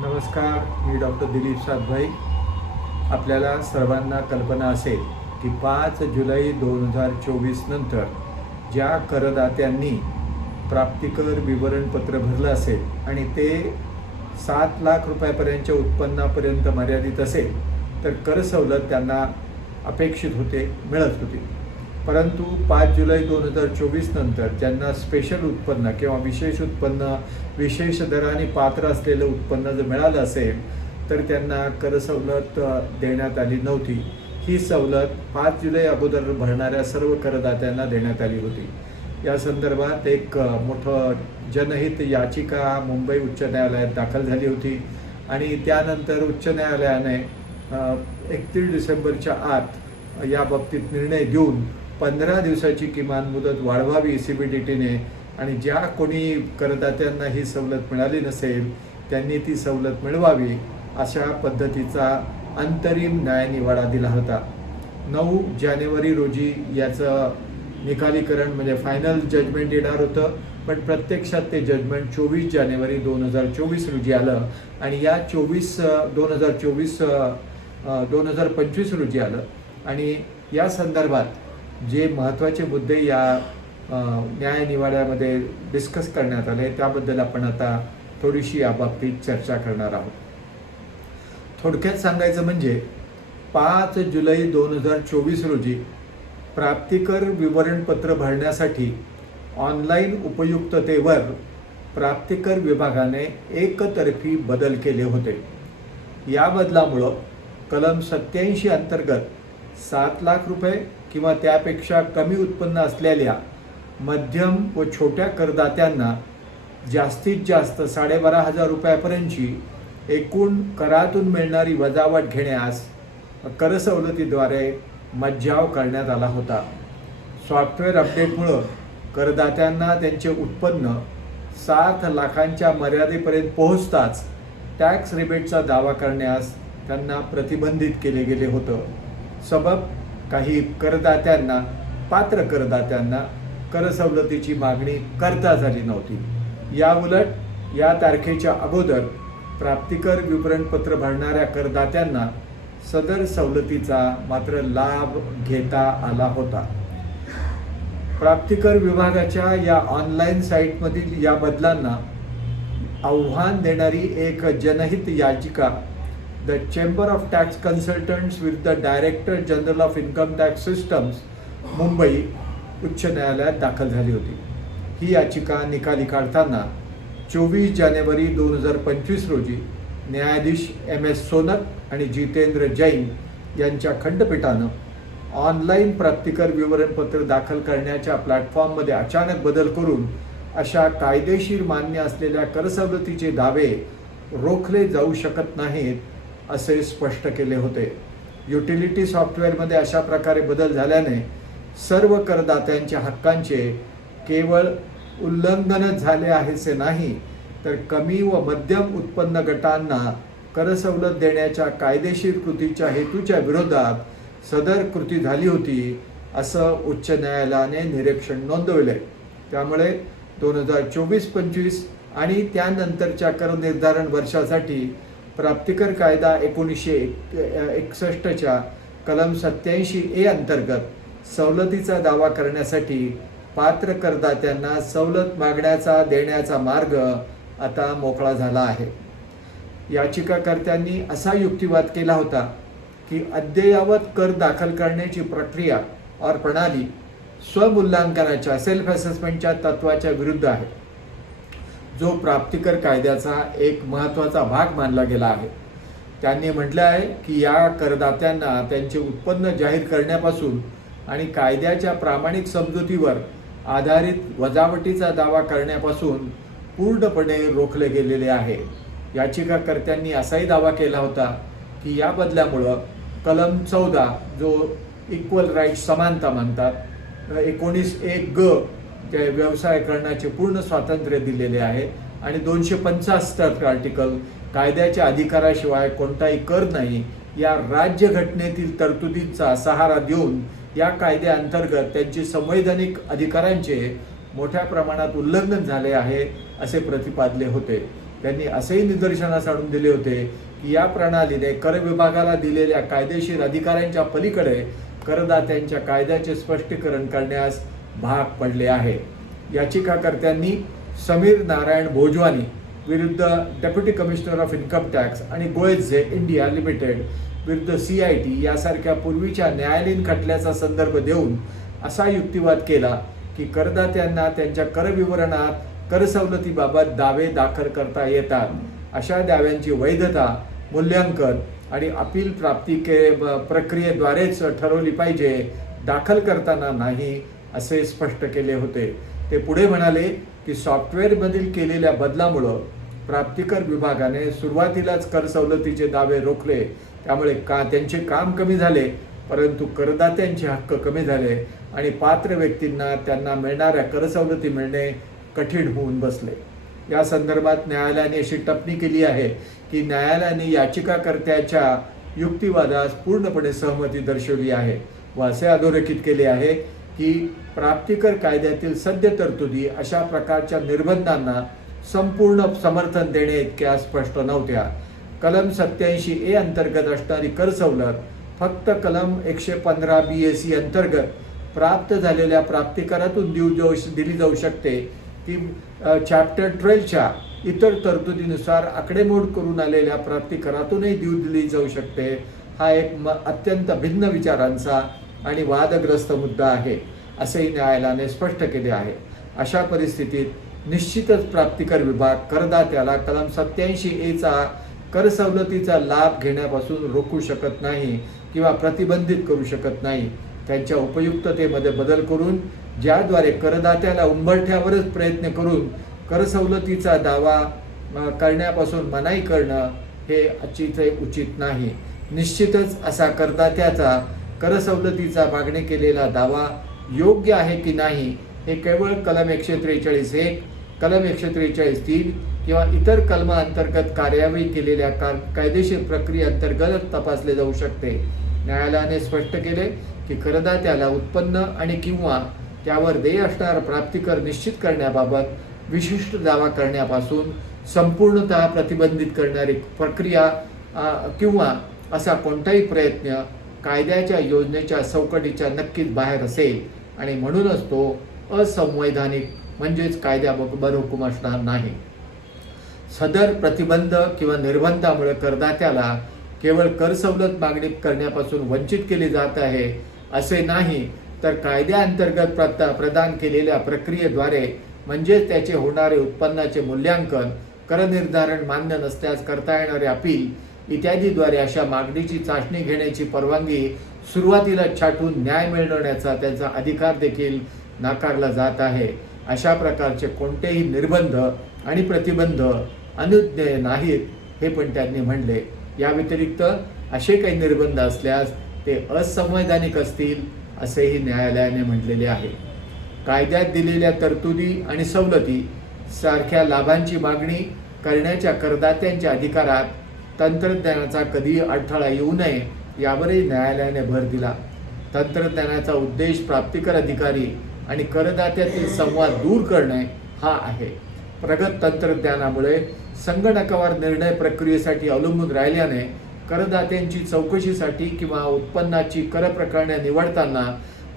नमस्कार मी डॉक्टर दिलीप सातभाई. आपल्याला सर्वांना कल्पना असेल की पाच जुलै दोन हजार चोवीस नंतर ज्या करदात्यांनी प्राप्तिकर विवरणपत्र भरलं असेल आणि ते सात लाख रुपयापर्यंतच्या उत्पन्नापर्यंत मर्यादित असेल तर कर सवलत त्यांना अपेक्षित होते मिळत होती. परंतु पाच जुलै दोन हजार चोवीस नंतर ज्यांना स्पेशल उत्पन्न किंवा विशेष उत्पन्न विशेष दराने पात्र असलेलं उत्पन्न जर मिळालं असेल तर त्यांना कर सवलत देण्यात आली नव्हती. ही सवलत पाच जुलै अगोदर भरणाऱ्या सर्व करदात्यांना देण्यात आली होती. या संदर्भात एक मोठं जनहित याचिका मुंबई उच्च न्यायालयात दाखल झाली होती आणि त्यानंतर उच्च न्यायालयाने एकतीस डिसेंबरच्या आत या बाबतीत निर्णय देऊन पंधरा दिवसाची किमान मुदत वाढवावी सी बी डी टीने आणि ज्या कोणी करदात्यांना ही सवलत मिळाली नसेल त्यांनी ती सवलत मिळवावी अशा पद्धतीचा अंतरिम न्यायनिवाडा दिला होता. नऊ जानेवारी रोजी याचं निकालीकरण म्हणजे फायनल जजमेंट येणार होतं पण प्रत्यक्षात ते जजमेंट चोवीस जानेवारी दोन हजार चोवीस रोजी आलं आणि या चोवीस दोन हजार चोवीस दोन हजार पंचवीस रोजी आलं. आणि या संदर्भात जे महत्त्वाचे मुद्दे या न्यायनिवाड्यामध्ये न्याय निवाड्यामध्ये डिस्कस करण्यात आले त्याबद्दल आपण आता थोडीशी याबाबतीत चर्चा करणार आहोत. थोडक्यात सांगायचं म्हणजे पाच जुलै दोन हजार चोवीस रोजी प्राप्तिकर विवरणपत्र भरण्यासाठी ऑनलाईन उपयुक्ततेवर प्राप्तिकर विभागाने एकतर्फी बदल केले होते. या बदलामुळं कलम सत्याऐंशी अंतर्गत सात लाख रुपये किंवा त्यापेक्षा कमी उत्पन्न असलेल्या मध्यम व छोट्या करदात्यांना जास्तीत जास्त साडेबारा हजार रुपयापर्यंतची एकूण करातून मिळणारी वजावट घेण्यास कर सवलतीद्वारे मज्जाव करण्यात आला होता. सॉफ्टवेअर अपडेटमुळं करदात्यांना त्यांचे उत्पन्न सात लाखांच्या मर्यादेपर्यंत पोहोचताच टॅक्स रिबेटचा दावा करण्यास त्यांना प्रतिबंधित केले गेले होतं. सबब काही करदात्यांना पात्र करदात्यांना कर सवलतीची मागणी करता झाली नव्हती. या उलट या तारखेच्या अगोदर प्राप्तिकर विवरणपत्र भरणाऱ्या करदात्यांना सदर सवलतीचा मात्र लाभ घेता आला होता. प्राप्तिकर विभागाच्या या ऑनलाईन साईटमधील या बदलांना आव्हान देणारी एक जनहित याचिका the chamber of tax consultants with the director general of income tax systems Mumbai उच्च न्यायालयात दाखल झाली होती. ही याचिका निकाली काढताना चोवीस जानेवारी दोन हजार पंचवीस रोजी न्यायाधीश एम एस सोनक आणि जितेंद्र जैन यांच्या खंडपीठानं ऑनलाईन प्राप्तिकर विवरणपत्र दाखल करण्याच्या प्लॅटफॉर्ममध्ये अचानक बदल करून अशा कायदेशीर मान्य असलेल्या करसवलतीचे दावे रोखले जाऊ शकत नाहीत असे स्पष्ट केले होते. युटिलिटी सॉफ्टवेअरमध्ये अशा प्रकारे बदल झाल्याने सर्व करदात्यांच्या हक्कांचे केवळ उल्लंघनच झाले आहेसे नाही तर कमी व मध्यम उत्पन्न गटांना करसवलत देण्याच्या कायदेशीर कृतीच्या हेतूच्या विरोधात सदर कृती झाली होती असं उच्च न्यायालयाने निरीक्षण नोंदवले. त्यामुळे दोन हजार चोवीस पंचवीस आणि त्यानंतरच्या कर निर्धारण वर्षासाठी प्राप्तिकर कायदा एकोणीसशे एक एकसष्टच्या कलम सत्याऐंशी ए अंतर्गत सवलतीचा दावा करण्यासाठी पात्र करदात्यांना सवलत मागण्याचा देण्याचा मार्ग आता मोकळा झाला आहे. याचिकाकर्त्यांनी असा युक्तिवाद केला होता की अद्ययावत कर दाखल करण्याची प्रक्रिया और प्रणाली स्वमूल्यांकनाच्या सेल्फ असेसमेंटच्या तत्वाच्या विरुद्ध आहे. जो प्राप्तिकर कायद्याचा एक महत्त्वाचा भाग मानला गेला आहे. त्यांनी म्हटलं आहे की या करदात्यांना त्यांचे उत्पन्न जाहीर करण्यापासून आणि कायद्याच्या प्रामाणिक समजुतीवर आधारित वजावटीचा दावा करण्यापासून पूर्णपणे रोखले गेलेले आहे. याचिकाकर्त्यांनी असाही दावा केला होता की या बदल्यामुळं कलम चौदा जो इक्वल राईट समानता म्हणतात एकोणीस एक ग ते व्यवसाय करण्याचे पूर्ण स्वातंत्र्य दिलेले आहे. आणि दोनशे पंचाहत्तर आर्टिकल कायद्याच्या अधिकाराशिवाय कोणताही कर नाही. या राज्यघटनेतील तरतुदींचा सहारा देऊन या कायद्याअंतर्गत त्यांची संवैधानिक अधिकारांचे मोठ्या प्रमाणात उल्लंघन झाले आहे असे प्रतिपादले होते. त्यांनी असेही निदर्शनास आणून दिले होते की या प्रणालीने कर विभागाला दिलेल्या कायदेशीर अधिकाऱ्यांच्या पलीकडे करदात्यांच्या कायद्याचे स्पष्टीकरण करण्यास भाग पडले आहे. याचिकाकर्त्यांनी समीर नारायण भोजवानी विरुद्ध deputy commissioner of income tax आणि गोएझे इंडिया लिमिटेड विरुद्ध सी आय टी यासारख्या पूर्वीच्या न्यायालयीन खटल्याचा संदर्भ देऊन असा युक्तिवाद केला की करदात्यांना त्यांच्या कर विवरणात कर सवलतीबाबत दावे दाखल करता येतात. अशा दाव्यांची वैधता मूल्यांकन आणि अपील प्राप्ती के प्रक्रियेद्वारेच ठरवली पाहिजे दाखल करताना नाही असे स्पष्ट केले होते. ते पुढे म्हणाले की सॉफ्टवेअरमधील केलेल्या बदलामुळं प्राप्तिकर विभागाने सुरुवातीलाच कर सवलतीचे दावे रोखले. त्यामुळे का त्यांचे काम कमी झाले? परंतु करदात्यांचे हक्क कमी झाले आणि पात्र व्यक्तींना त्यांना मिळणाऱ्या कर सवलती मिळणे कठीण होऊन बसले. या संदर्भात न्यायालयाने अशी टिप्पणी केली आहे की न्यायालयाने याचिकाकर्त्याच्या युक्तिवादास पूर्णपणे सहमती दर्शवली आहे व असे अधोरेखित केले आहे की प्राप्तिकर कायद्यातील सद्य तरतुदी अशा प्रकारच्या निर्बंधांना संपूर्ण समर्थन देणे इतक्या स्पष्ट नव्हत्या. कलम सत्याऐंशी ए अंतर्गत असणारी कर सवलत फक्त कलम एकशे पंधरा बी एस सी अंतर्गत प्राप्त झालेल्या प्राप्तिकरातून देऊ जाऊ दिली जाऊ शकते ती चॅप्टर ट्वेल्वच्या इतर तरतुदीनुसार आकडेमोड करून आलेल्या प्राप्तिकरातूनही देऊ दिली जाऊ शकते हा एक म अत्यंत भिन्न विचारांचा आणि वादग्रस्त मुद्दा आहे असेही न्यायालयाने स्पष्ट केले आहे. अशा परिस्थितीत निश्चितच प्राप्तिकर विभाग करदात्याला कलम सत्याऐंशी एचा कर सवलतीचा लाभ घेण्यापासून रोखू शकत नाही किंवा प्रतिबंधित करू शकत नाही. त्यांच्या उपयुक्ततेमध्ये बदल करून ज्याद्वारे करदात्याला उंबरठ्यावरच प्रयत्न करून कर सवलतीचा दावा करण्यापासून मनाई करणं हे अचित उचित नाही. निश्चितच असा करदात्याचा कर सवलतीचा मागणी केलेला दावा योग्य आहे की नाही हे केवळ कलम एकशे त्रेचाळीस एक कलम एकशे त्रेचाळीस तीन किंवा इतर कलमांतर्गत कार्यवाही केलेल्या का कायदेशीर प्रक्रियेअंतर्गत तपासले जाऊ शकते. न्यायालयाने स्पष्ट केले की करदात्याला उत्पन्न आणि किंवा त्यावर देय असणारा प्राप्तिकर निश्चित करण्याबाबत विशिष्ट दावा करण्यापासून संपूर्णतः प्रतिबंधित करणारी प्रक्रिया किंवा असा कोणताही प्रयत्न कायद्याच्या योजनेच्या चौकटीच्या नक्कीच बाहेर असेल. आणि म्हणूनच तो असंवैधानिक म्हणजेच कायद्याबरोबर हुकूम असणार नाही. सदर प्रतिबंध किंवा निर्बंधामुळे करदात्याला केवळ कर सवलत मागणी करण्यापासून वंचित केले जात आहे असे नाही तर कायद्याअंतर्गत प्रत प्रदान केलेल्या प्रक्रियेद्वारे म्हणजेच त्याचे होणारे उत्पन्नाचे मूल्यांकन करनिर्धारण मान्य नसल्यास करता येणारे अपील इत्यादीद्वारे अशा मागणीची चाचणी घेण्याची परवानगी सुरुवातीला छाटून न्याय मिळवण्याचा त्यांचा अधिकार देखील नाकारला जात आहे. अशा प्रकारचे कोणतेही निर्बंध आणि प्रतिबंध अनुज्ञेय नाहीत हे पण त्यांनी म्हणले. या व्यतिरिक्त असे काही निर्बंध असल्यास ते असंवैधानिक असतील असेही न्यायालयाने म्हटलेले आहे. कायद्यात दिलेल्या तरतुदी आणि सवलती सारख्या लाभांची मागणी करण्याच्या करदात्यांच्या अधिकारात तंत्रज्ञानाचा कधीही अडथळा येऊ नये यावरही न्यायालयाने भर दिला. तंत्रज्ञानाचा उद्देश प्राप्तिकर अधिकारी आणि करदात्यातील संवाद दूर करणे हा आहे. प्रगत तंत्रज्ञानामुळे संगणकावर निर्णय प्रक्रियेसाठी अवलंबून राहिल्याने करदात्यांची चौकशीसाठी किंवा उत्पन्नाची कर प्रकरणे निवडताना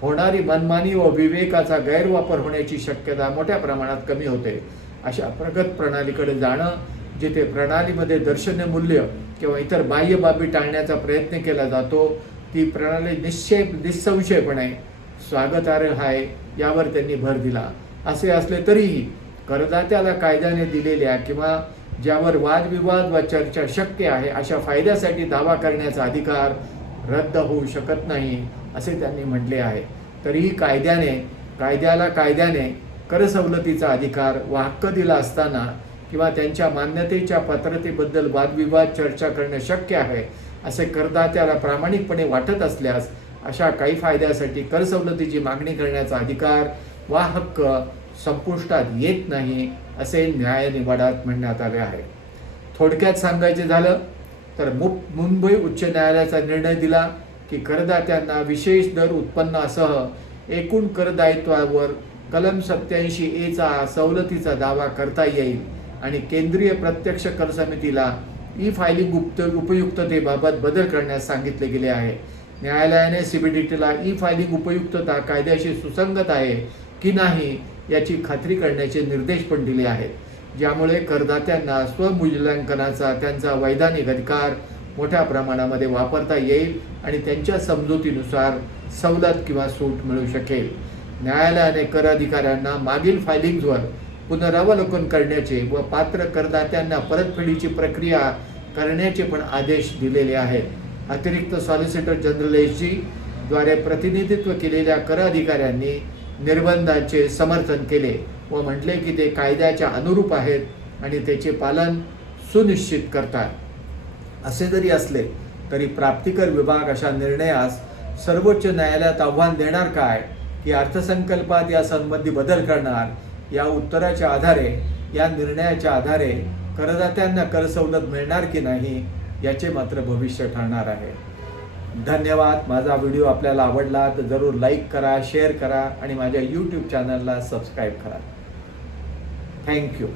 होणारी मनमानी व विवेकाचा गैरवापर होण्याची शक्यता मोठ्या प्रमाणात कमी होते. अशा प्रगत प्रणालीकडे जाणं जिथे प्रणालीमध्ये दर्शनीय मूल्य किंवा इतर बाह्य बाबी टाळण्याचा प्रयत्न केला जातो ती प्रणाली निश्चय निसंशयपणे स्वागतार्ह आहे यावर त्यांनी भर दिला. असे असले तरीही करदात्याला कायद्याने दिलेल्या किंवा ज्यावर वादविवाद व चर्चा शक्य आहे अशा फायद्यासाठी दावा करण्याचा अधिकार रद्द होऊ शकत नाही असे त्यांनी म्हटले आहे. तरीही कायद्याने कायद्याला कायद्याने कर सवलतीचा अधिकार वा हक्क दिला असताना किंवा त्यांच्या मान्यतेच्या पात्रतेबद्दल वादविवाद चर्चा करणे शक्य आहे असे करदात्याला प्रामाणिकपणे वाटत असल्यास अशा काही फायद्यासाठी कर सवलतीची मागणी करण्याचा अधिकार वा हक्क संपुष्टात येत नाही असे न्याय निवाडात म्हणण्यात आले आहे. थोडक्यात सांगायचे झालं तर मु मुंबई उच्च न्यायालयाचा निर्णय दिला की करदात्यांना विशेष दर उत्पन्नासह एकूण करदायित्वावर कलम सत्याऐंशी एचा सवलतीचा दावा करता येईल. आणि केंद्रीय प्रत्यक्ष कर समितीला ई फायलिंग गुप्त उपयुक्ततेबाबत बदल करण्यास सांगितले गेले आहे. न्यायालयाने सीबीडीटीला ई फायलिंग उपयुक्तता कायद्याशी सुसंगत आहे की नाही याची खात्री करण्याचे निर्देश पण दिले आहेत. ज्यामुळे करदात्यांना स्वमूल्यांकनाचा त्यांचा वैधानिक अधिकार मोठ्या प्रमाणामध्ये वापरता येईल आणि त्यांच्या समजुतीनुसार सवलत किंवा सूट मिळू शकेल. न्यायालयाने कर अधिकाऱ्यांना मागील फायलिंग्जवर पुनरावलोकन करण्याचे व पात्र करदात्यांना परतफेडीची प्रक्रिया करण्याचे पण आदेश दिलेले आहेत. अतिरिक्त सॉलिसिटर जनरल एस जी द्वारे प्रतिनिधित्व केलेल्या कर अधिकाऱ्यांनी निर्बंधाचे समर्थन केले व म्हटले की ते कायद्याच्या अनुरूप आहेत आणि त्याचे पालन सुनिश्चित करतात. असे जरी असले तरी प्राप्तिकर विभाग अशा निर्णयास सर्वोच्च न्यायालयात आव्हान देणार काय? की अर्थसंकल्पात या संबंधी बदल करणार? या उत्तराच्या आधारे या निर्णयाच्या आधारे करदात्यांना कर सवलत मिळणार की नाही याचे मात्र भविष्य ठरणार आहे. धन्यवाद. माझा व्हिडिओ आपल्याला आवडला तर जरूर लाईक करा शेअर करा आणि माझ्या यूट्यूब चॅनलला सबस्क्राईब करा. थँक्यू